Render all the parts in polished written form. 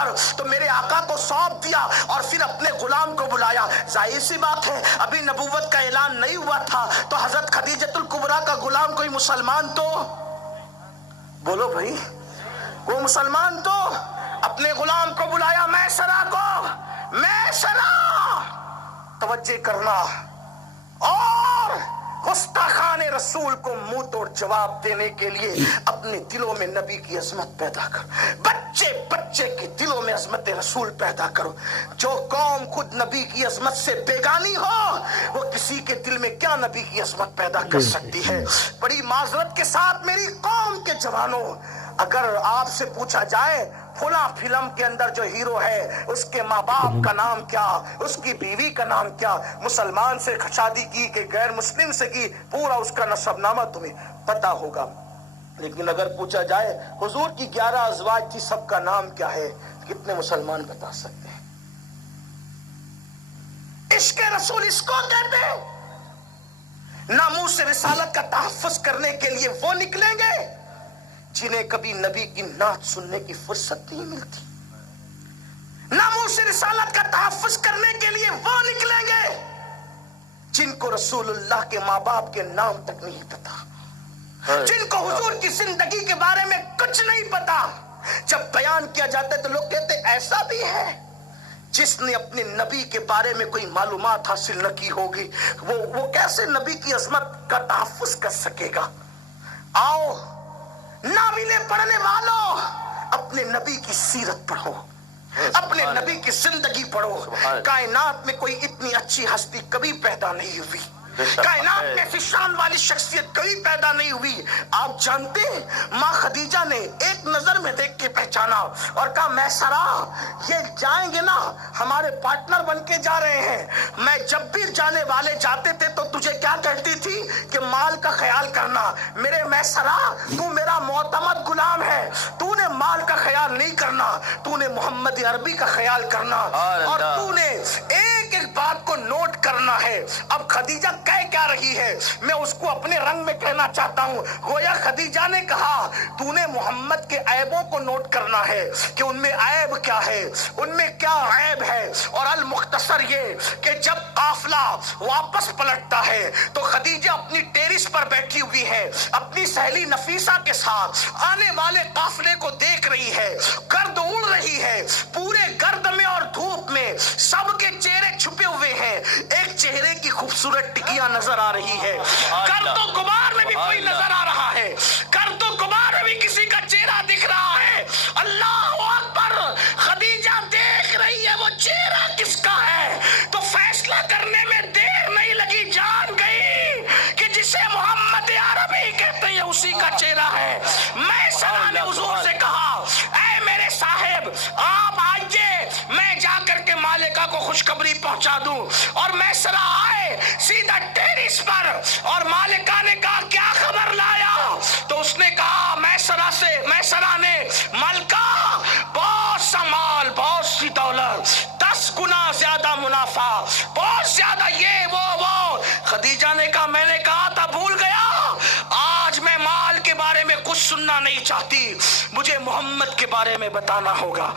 پر تو میرے آقا کو سونپ دیا اور پھر اپنے غلام کو بلایا. ظاہر سی بات ہے ابھی نبوت کا اعلان نہیں ہوا تھا تو حضرت خدیجۃ الکبریٰ کا غلام کوئی مسلمان تو بولو بھائی وہ مسلمان تو اپنے غلام کو بلایا میسرہ کو. میسرہ توجہ کرنا اور گستاخان رسول کو منہ توڑ جواب دینے کے لیے اپنے دلوں میں نبی کی عظمت پیدا کرو. بچے بچے کے دلوں میں عظمت رسول پیدا کرو. جو قوم خود نبی کی عظمت سے بیگانی ہو وہ کسی کے دل میں کیا نبی کی عظمت پیدا کر سکتی ہے. بڑی معذرت کے ساتھ میری قوم کے جوانوں اگر آپ سے پوچھا جائے فلاں فلم کے اندر جو ہیرو ہے اس کے ماں باپ کا نام کیا, اس کی بیوی کا نام کیا, مسلمان سے شادی کی کہ غیر مسلم سے کی, پورا اس کا نسب نامہ تمہیں پتا ہوگا. لیکن اگر پوچھا جائے حضور کی 11 ازواج تھی سب کا نام کیا ہے, کتنے مسلمان بتا سکتے ہیں؟ عشق رسول اس کو کہتے ہیں. ناموس رسالت کا تحفظ کرنے کے لیے وہ نکلیں گے جنہیں کبھی نبی کی نعت سننے کی فرصت نہیں ملتی. ناموس رسالت کا تحفظ کرنے کے لیے وہ نکلیں گے جن کو رسول اللہ کے ماں باپ کے نام تک نہیں پتا, جن کو حضور کی زندگی کے بارے میں کچھ نہیں پتا. جب بیان کیا جاتا ہے تو لوگ کہتے ایسا بھی ہے جس نے اپنے نبی کے بارے میں کوئی معلومات حاصل نہ کی ہوگی وہ کیسے نبی کی عظمت کا تحفظ کر سکے گا. آؤ ناولیں پڑھنے والوں اپنے نبی کی سیرت پڑھو, اپنے نبی کی زندگی پڑھو. کائنات میں کوئی اتنی اچھی ہستی کبھی پیدا نہیں ہوئی, کائنات میں ایسی شان والی شخصیت کبھی پیدا نہیں ہوئی. آپ جانتے ہیں ماں خدیجہ نے ایک نظر میں دیکھ کے پہچانا اور کہا میسرہ یہ جائیں گے نا ہمارے پارٹنر بن کے جا رہے ہیں. میں جب بھی جانے والے جاتے تھے تو تجھے کیا کہتی تھی کہ مال کا خیال کرنا. میرے میسرہ تو میرا معتمد غلام ہے, تو نے مال کا خیال نہیں کرنا, تو نے محمد عربی کا خیال کرنا اور تو نے ایک ایک بات کو نوٹ کرنا ہے. اب خدیجہ کہہ کیا رہی ہے میں اس کو اپنے رنگ میں کہنا چاہتا ہوں. گویا خدیجہ نے کہا تو نے محمد کے عیبوں کو نوٹ کرنا ہے کہ ان میں عیب کیا ہے, ان میں کیا عیب ہے. اور المختصر یہ کہ جب قافلہ واپس پلٹتا ہے تو خدیجہ اپنی ٹیرس پر بیٹھی ہوئی ہے اپنی سہیلی نفیسہ کے ساتھ, آنے والے قافلے کو دیکھ رہی ہے. گرد اڑ رہی ہے, پورے گرد میں اور دھوپ میں سب کے چہرے چھپے ہوئے ہیں, ایک چہرے کی خوبصورت ٹکیاں نظر آ رہی ہے. گرد و غبار میں بھی کوئی نظر آ رہا ہے, گرد و غبار میں بھی کسی کا چہرہ دکھ رہا ہے. اللہ اکبر, خدیجہ دیکھ رہی ہے وہ چہرہ کس کا ہے تو فیصلہ کرنے میں دیر نہیں لگی, جان گئی کہ جسے محمد عربی کہتے ہیں اسی کا چہرہ ہے. میسرہ نے حضور سے کہا اے میرے صاحب آپ آئیے میں جا کر کے مالکہ کو خوشخبری پہنچا دوں. اور میسرہ آئے سیدھا ٹیرس پر اور مالکہ نے کہا کیا خبر لایا تو اس نے کہا میسرہ نے ملکہ بہت سا مال, بہت سی دولت, 10 گنا زیادہ منافع, بہت زیادہ یہ وہ. خدیجہ نے کہا میں نے کہا تھا بھول گیا, آج میں مال کے بارے میں کچھ سننا نہیں چاہتی, مجھے محمد کے بارے میں بتانا ہوگا,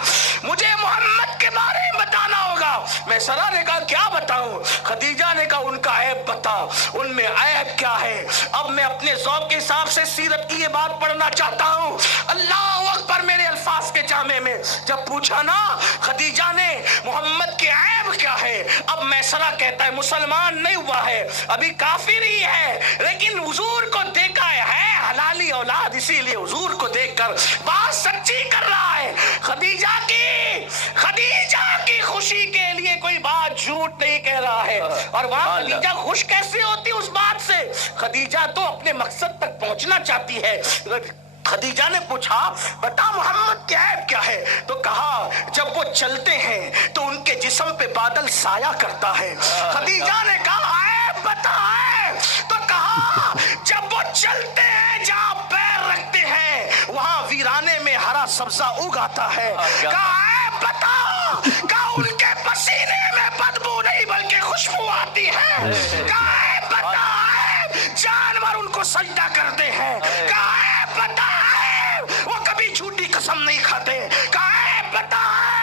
مجھے محمد کے بارے میں بتانا ہوگا. میسرہ نے کہا کیا بتاؤں؟ خدیجہ نے کہا ان کا عیب بتا, ان میں عیب کیا ہے. اب میں اپنے ذوق کے حساب سے سیرت کی یہ بات پڑھنا چاہتا ہوں. اللہ اکبر, میرے الفاظ کے جامع میں جب پوچھا نا خدیجہ نے محمد کے عیب کیا ہے, اب میسرہ کہتا ہے مسلمان نہیں ہوا ہے, ابھی کافر ہی ہے, لیکن حضور کو دیکھا ہے حلالی اولاد, اسی لیے حضور کو دیکھ کر بات سچی کر رہا ہے. خدیجہ کی خوشی کے لیے کوئی بات جھوٹ نہیں کہہ رہا ہے. اور وہاں خدیجہ خوش کیسے ہوتی اس بات سے؟ خدیجہ تو اپنے مقصد تک پہنچنا چاہتی ہے. خدیجہ نے پوچھا بتا محمد کے عیب کیا ہے تو کہا جب وہ چلتے ہیں تو ان کے جسم پہ بادل سایہ کرتا ہے. خدیجہ نے کہا عیب بتا ہے تو کہا جب وہ چلتے ہیں جہاں پیر رکھتے ہیں وہاں ویرانے میں ہرا سبزہ اگاتا ہے. کہا عیب بتا, کہا ان کے پسینے میں بدبو نہیں بلکہ خوشبو آتی ہے. کہا عیب بتا ہے جانور ان کو سجدہ کرتے ہیں. کہا عیب بتا ہے وہ کبھی جھوٹی قسم نہیں کھاتے. کہا عیب بتا ہے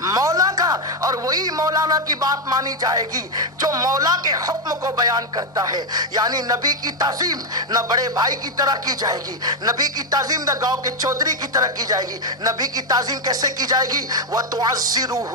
مولا کا، اور وہی مولانا کی بات مانی جائے گی جو مولا کے حکم کو بیان کرتا ہے. یعنی نبی کی تعظیم نہ بڑے بھائی کی طرح کی جائے گی، نبی کی تعظیم نہ گاؤں کے چودھری کی طرح کی جائے گی. نبی کی تعظیم کیسے کی جائے گی؟ وَتُعَزِّرُهُ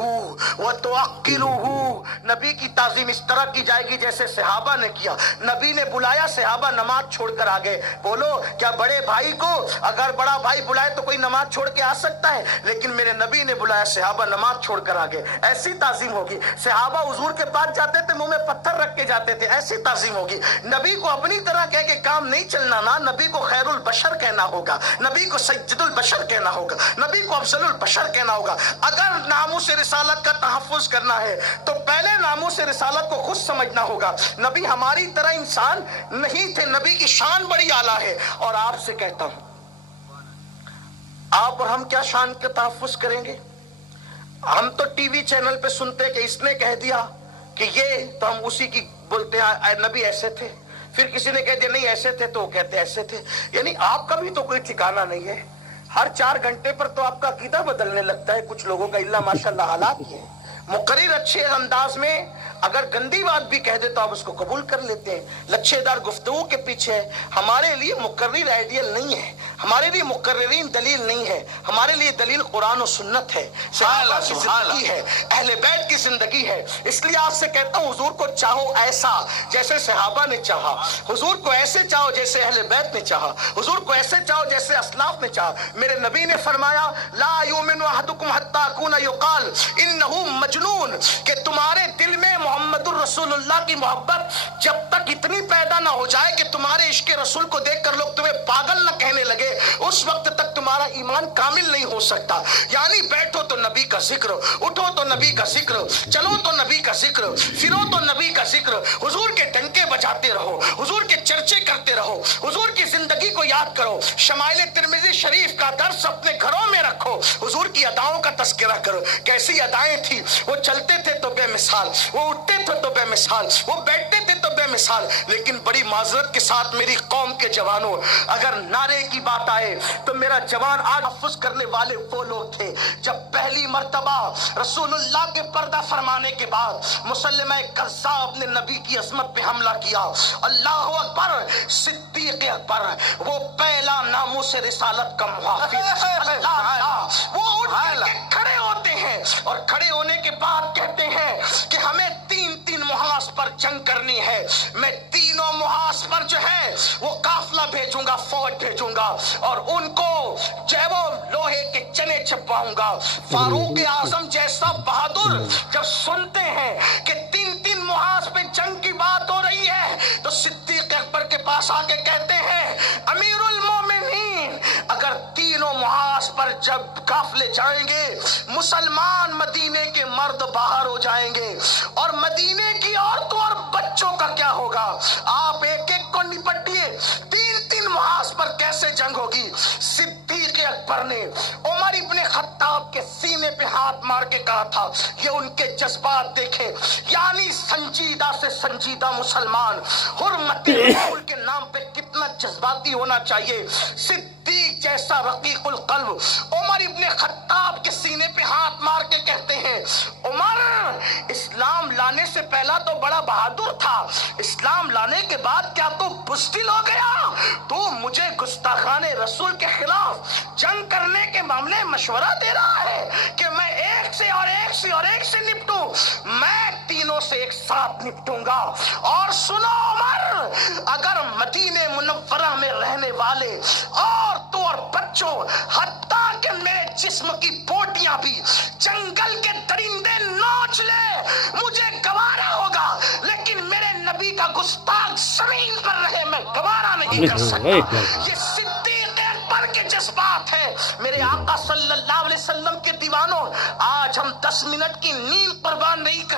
وَتُعَقِّرُهُ. نبی کی تعظیم اس طرح کی جائے گی جیسے صحابہ نے کیا. نبی نے بلایا، صحابہ نماز چھوڑ کر آگے. بولو کیا بڑے بھائی کو اگر بڑا بھائی بلائے تو کوئی نماز چھوڑ کے آ سکتا ہے؟ لیکن میرے نبی نے بلایا، صحابہ نماز چھوڑ کر آگے. ایسی تعظیم ہوگی. صحابہ حضور کے پاس جاتے تھے، منہ میں پتھر رکھ کے جاتے تھے. ایسی تعظیم ہوگی. نبی کو اپنی طرح کہہ کے کام نہیں چلنا نا. نبی کو خیر البشر کہنا ہوگا، نبی کو سید البشر کہنا ہوگا، نبی کو افضل البشر کہنا ہوگا. اگر ناموس رسالت کا تحفظ کرنا ہے تو پہلے ناموس رسالت کو خود سمجھنا ہوگا. نبی ہماری طرح انسان نہیں تھے، نبی کی شان بڑی اعلیٰ ہے. اور آپ سے کہتا ہوں، آپ اور ہم کیا شان کا تحفظ کریں گے؟ ہم تو ٹی وی چینل پہ سنتے کہ اس نے کہہ دیا کہ یہ، تو ہم اسی کی بولتے ہیں اے نبی ایسے تھے. پھر کسی نے کہہ دیا نہیں ایسے تھے تو وہ کہتے ایسے تھے. یعنی آپ کا بھی تو کوئی ٹھکانہ نہیں ہے. ہر 4 گھنٹے پر تو آپ کا عقیدہ بدلنے لگتا ہے کچھ لوگوں کا. اللہ ماشاءاللہ حالات یہ ہے. مقرر اچھے انداز میں اگر گندی بات بھی کہہ دے تو آپ اس کو قبول کر لیتے ہیں. لچھے دار گفتگو کے پیچھے. ہمارے لیے مقرر آئیڈیل نہیں ہے، ہمارے لیے مقررین دلیل نہیں ہے. ہمارے لیے دلیل قرآن و سنت ہے، صحابہ کی زندگی ہے، اہل بیت کی زندگی ہے. اس لیے آپ سے کہتا ہوں حضور کو چاہو ایسا جیسے صحابہ نے چاہا، حضور کو ایسے چاہو جیسے اہل بیت نے چاہا، حضور کو ایسے چاہو جیسے اسلاف نے چاہا. میرے نبی نے فرمایا لا یؤمن احدکم حتی اکون یقال انہ مجنون، کہ تمہارے دل میں محمد الرسول اللہ کی محبت جب تک اتنی پیدا نہ ہو جائے کہ تمہارے عشق رسول کو دیکھ کر لوگ تمہیں پاگل نہ کہنے لگے، اس وقت تک تمہارا ایمان کامل نہیں ہو سکتا. یعنی بیٹھو تو نبی کا ذکر، اٹھو تو نبی کا ذکر، چلو تو نبی کا ذکر، پھرو تو نبی کا ذکر. حضور کے ڈنکے بجاتے رہو، حضور کے چرچے کرتے رہو، حضور کی زندگی کو یاد کرو. شمائل ترمذی شریف کا درس اپنے گھروں میں رکھو، حضور کی اداؤں کا تذکرہ کرو. کیسی ادائیں تھی؟ وہ چلتے تھے تو بے مثال، وہ اٹھتے تھے تو بے مثال، وہ بیٹھتے تھے تو بے مثال. لیکن بڑی معذرت کے ساتھ میری قوم کے جوانوں، اگر نعرے کی بات آئے تو میرا جوان آج تحفظ کرنے والے وہ لوگ تھے جب پہلی مرتبہ رسول اللہ کے پردہ فرمانے کے بعد مسلمہ کذاب نے نبی کی عظمت پہ حملہ کیا. اللہ اکبر. صدیق اکبر وہ پہلا ناموس رسالت کا محافظ، وہ اٹھ کے کھڑے ہوتے ہیں اور کھڑے ہونے کے بعد کہتے ہیں کہ ہمیں 3 محاذ پر جنگ کرنی ہے. میں تینوں محاذ پر جو ہے وہ قافلہ بھیجوں گا، فوج بھیجوں گا اور ان کو جو ہے وہ لوہے کے چنے چپواؤں گا. فاروق اعظم جیسا بہادر جب سنتے ہیں کہ 3 محاذ پہ جنگ کی بات ہو رہی ہے تو صدیق اکبر کے پاس آ کے کہتے ہیں امیر المومنین، اگر تینوں محاذ پر جب قافلے جائیں گے مسلمان مدینے کے مرد باہر ہو جائیں گے اور مدینے کی عورتوں اور بچوں کا کیا ہوگا؟ آپ ایک ایک کو نپٹیے. 3 محاذ پر کیسے جنگ ہوگی؟ صدیق اکبر نے عمر ابن خطاب کے سینے پہ ہاتھ مار کے کہا تھا. یہ ان کے جذبات دیکھیں، یعنی سنجیدہ سے سنجیدہ مسلمان حرمت رسول کے نام پہ کتنا جذباتی ہونا چاہیے. صدیق جیسا رقیق القلب عمر ابن خطاب کے سینے پہ ہاتھ مار کے کہتے ہیں عمر، اسلام لانے سے پہلا تو بڑا بہادر تھا، اسلام لانے کے بعد کیا تو بزدل ہو گیا؟ تو مجھے گستاخان رسول کے خلاف جنگ کرنے کے معاملے میں مشورہ دے رہا ہے کہ میں ایک سے اور ایک سے اور ایک سے نپٹوں؟ میں تینوں سے ایک ساتھ نپٹوں گا. اور سنو عمر، اگر مدینہ منورہ میں رہنے والے عورتوں اور بچوں حتیٰ کہ میرے جسم کی بوٹیاں بھی جنگل کے درندے نوچ لے مجھے گوارا ہوگا، لیکن میرے نبی کا گستاخ زمین پر رہے میں گوارا نہیں کر سکتا. یہ صدیق اکبر کے جذبات ہیں. میرے آقا صلی اللہ علیہ وسلم کے دیوانوں، آج ہم 10 منٹ کی نیند قربان نہیں کر